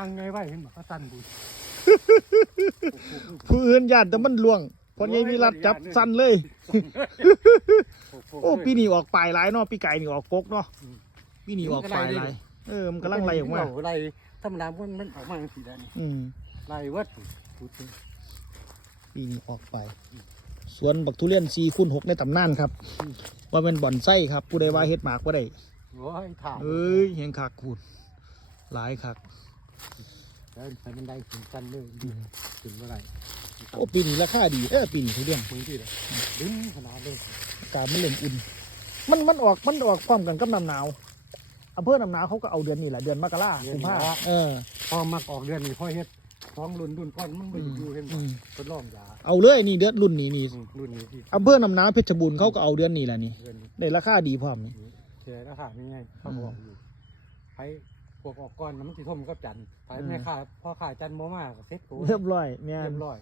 างไงไว้เห็นบอกเขาสั้นดูผู้อื่นญาติแต่มันล่วงพอใหญ่วิรัตจับสั้นเลย โอ้ปีนี้ออกปลายหลายเนาะปีไก่นี่ออกกกเนาะปีนี้ออกปลายหลายเออมันกำลังไล่ออกมาไล่ธรรมดามันมันออกมาสีแดงอืมไล่วัดพูดถึงปีนี้ออกไปสวนบักทุเรียน4คูณ6ในตำนานครับ ว่าเป็นบ่อนไส้ครับ ผู้ใดว่าเฮ็ดหมากบ่ได้โอ้ยถามเอ้ยเฮงคักคูณหลายคัก แล้วใส่มันได้ถึงสั้นเลยถึงเมื่อไหร่โอ้ปีนี้ราคาดีเออปีนี้ทุเรียนมึงที่เลยดึงขนาดเลยอากาศมันเริ่มอุ่น มันมันออกมันออกพร้อมกันกับน้ำหนาวอำเภอน้ำหนาวเขาก็เอาเดือนนี้แหละเดือนมกราคมพาเออพอมักออกเดือนนี้พ่อเฮ็ดท้องรุ่นรุ่นพ่อนมันไม่อยู่เห็นอืมทดลองยาเอาเลยนี่เดือนรุ่นนี้นี่รุ่นนี้ที่อำเภอน้ำหนาวเพชรบูรณ์เขาก็เอาเดือนนี้แหละนี่เดือนนี้ได้ราคาดีพร้อมนี่เสียราคาไม่ไงเขาบอกอยู่ไผ พวกออกก้อนน้ำมันสิท่มกับจันทร์ไผแม่ค้าพ่อค้าจันทร์บ่มาก็เซ็ตตัวเรียบร้อยแม่นเรียบร้อย